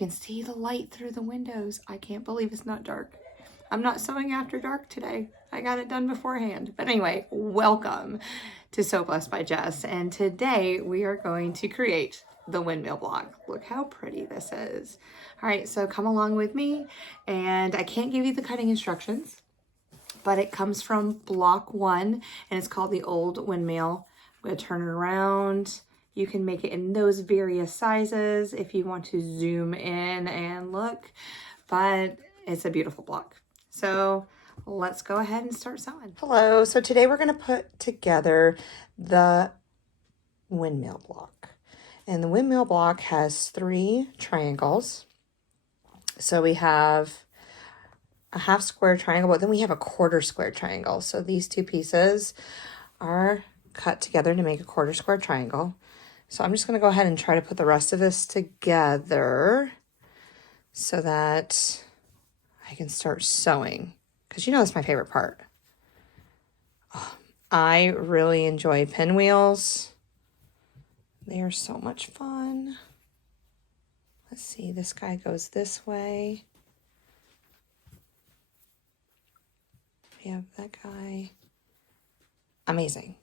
can see the light through the windows. I can't believe it's not dark. I'm not sewing after dark today. I got it done beforehand. But anyway, welcome to Sew Blessed by Jess. And today we are going to create the windmill block. Look how pretty this is. All right, so come along with me. And I can't give you the cutting instructions, but it comes from block 1 and it's called the old windmill. I'm gonna turn it around. You can make it in those various sizes if you want to zoom in and look, but it's a beautiful block. So let's go ahead and start sewing. Hello, so today we're gonna put together the windmill block. And the windmill block has 3 triangles. So we have a half square triangle, but then we have a quarter square triangle. So these 2 pieces are cut together to make a quarter square triangle. So I'm just going to go ahead and try to put the rest of this together so that I can start sewing, because you know that's my favorite part. Oh, I really enjoy pinwheels. They are so much fun. Let's see, this guy goes this way. We have that guy. Amazing.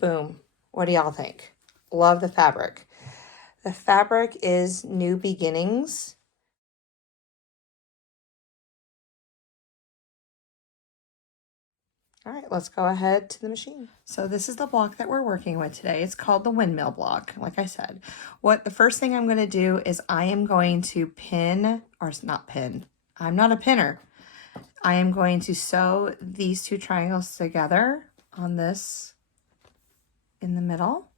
Boom. What do y'all think? Love the fabric. The fabric is New Beginnings. All right, let's go ahead to the machine. So this is the block that we're working with today. It's called the windmill block, like I said. The first thing I'm going to do is I am going to pin, or not pin. I'm not a pinner. I am going to sew these 2 triangles together on this in the middle,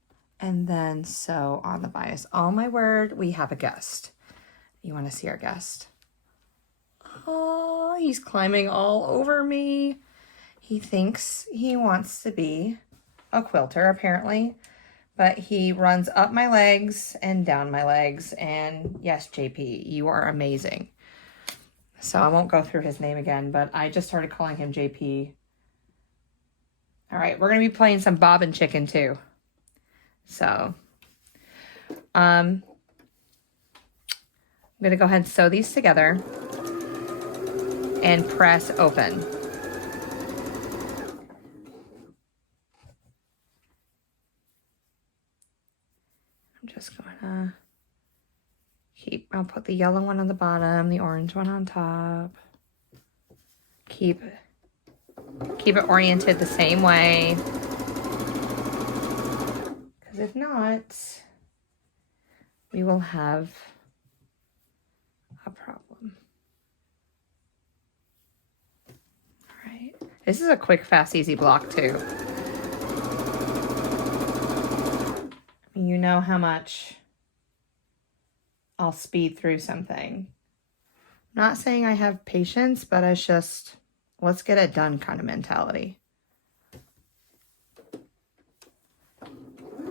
and then sew on the bias. Oh my word, we have a guest. You want to see our guest? Oh, he's climbing all over me. He thinks he wants to be a quilter, apparently, but he runs up my legs and down my legs. And yes, JP, you are amazing. So I won't go through his name again, but I just started calling him JP. All right, we're going to be playing some Bob and Chicken too. So, I'm going to go ahead and sew these together and press open. I'm just going to I'll put the yellow one on the bottom, the orange one on top. Keep it oriented the same way. Because if not, we will have a problem. All right. This is a quick, fast, easy block too. You know how much I'll speed through something. Not saying I have patience, but it's just, let's get it done kind of mentality.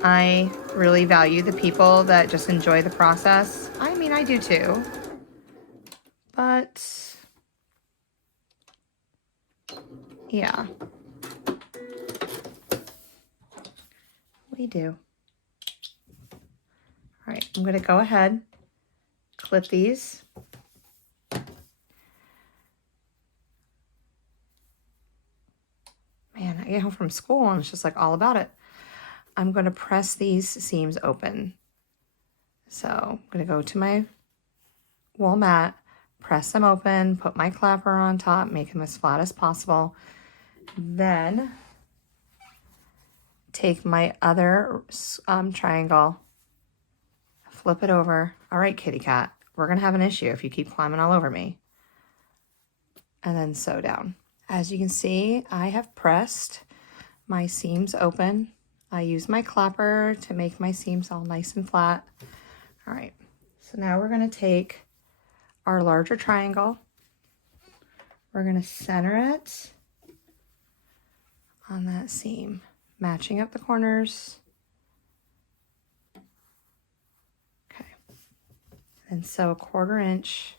I really value the people that just enjoy the process. I mean, I do too. But yeah, we do. All right, I'm going to go ahead, clip these. Man, I get home from school and it's just like all about it. I'm going to press these seams open. So I'm going to go to my wool mat, press them open, put my clapper on top, make them as flat as possible. Then take my other triangle, flip it over. All right, kitty cat, we're going to have an issue if you keep climbing all over me. And then sew down. As you can see, I have pressed my seams open. I use my clapper to make my seams all nice and flat. All right, so now we're going to take our larger triangle. We're going to center it on that seam, matching up the corners. Okay, and sew 1/4 inch.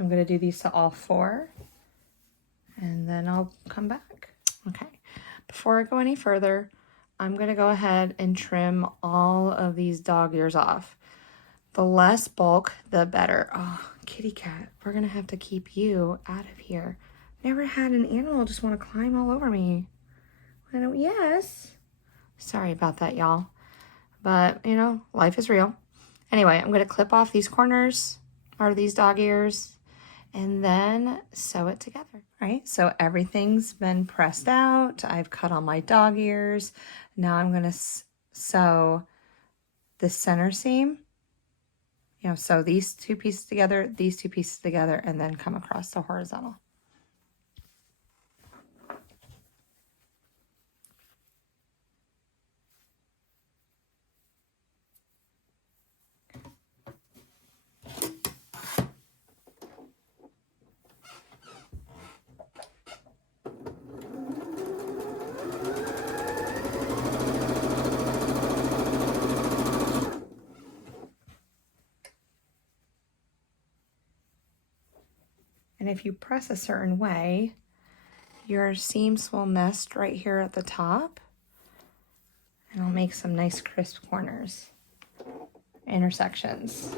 I'm going to do these to all 4. and then I'll come back. Okay, before I go any further, I'm gonna go ahead and trim all of these dog ears off. The less bulk, the better. Oh, kitty cat, we're gonna have to keep you out of here. Never had an animal just want to climb all over me. I don't, yes. Sorry about that, y'all. But, you know, life is real. Anyway, I'm gonna clip off these corners, or these dog ears, and then sew it together. All right, so everything's been pressed out. I've cut all my dog ears. Now I'm gonna sew the center seam. You know, sew these two pieces together, these two pieces together, and then come across the horizontal. And if you press a certain way, your seams will nest right here at the top, and it'll make some nice crisp corners, intersections.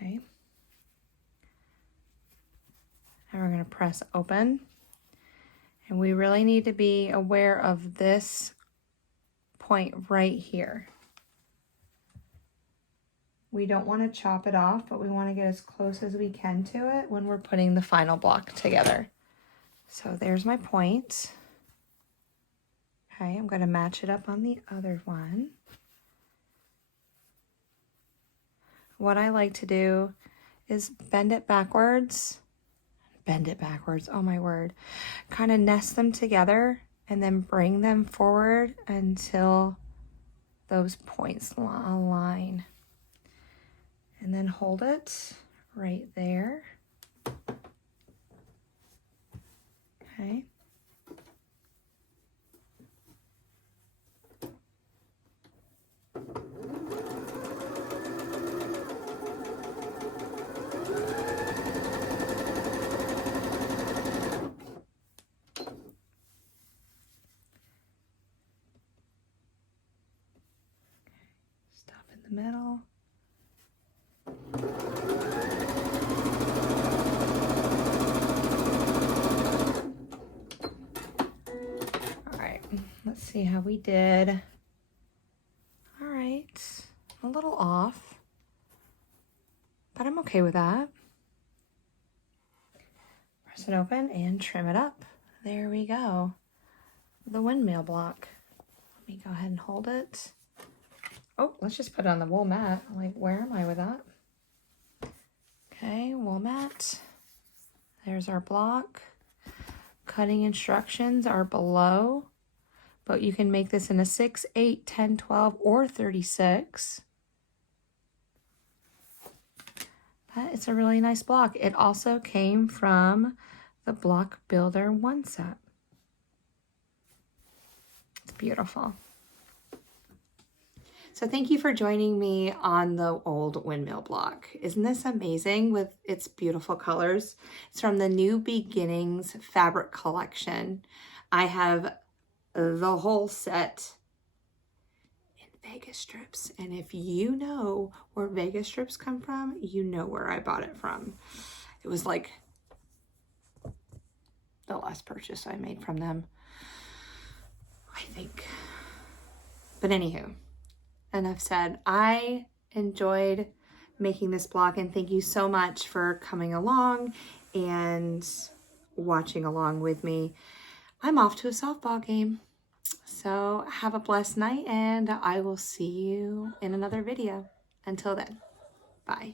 Okay. Now we're going to press open, and we really need to be aware of this point right here. We don't want to chop it off, but we want to get as close as we can to it when we're putting the final block together. So there's my point. Okay, I'm going to match it up on the other one. What I like to do is bend it backwards. Oh my word. Kind of nest them together and then bring them forward until those points align. And then hold it right there. Okay. Stop in the middle. All right, let's see how we did. All right, a little off, but I'm okay with that. Press it open and trim it up. There we go. The windmill block. Let me go ahead and hold it. Oh, let's just put it on the wool mat. Like, where am I with that? Okay, wool mat. There's our block. Cutting instructions are below, but you can make this in a 6, 8, 10, 12, or 36. But it's a really nice block. It also came from the Block Builder 1 set. It's beautiful. So thank you for joining me on the old windmill block. Isn't this amazing with its beautiful colors? It's from the New Beginnings fabric collection. I have the whole set in Vegas strips. And if you know where Vegas strips come from, you know where I bought it from. It was like the last purchase I made from them, I think. But anywho, enough said. I enjoyed making this block, and thank you so much for coming along and watching along with me. I'm off to a softball game, so have a blessed night, and I will see you in another video. Until then, bye.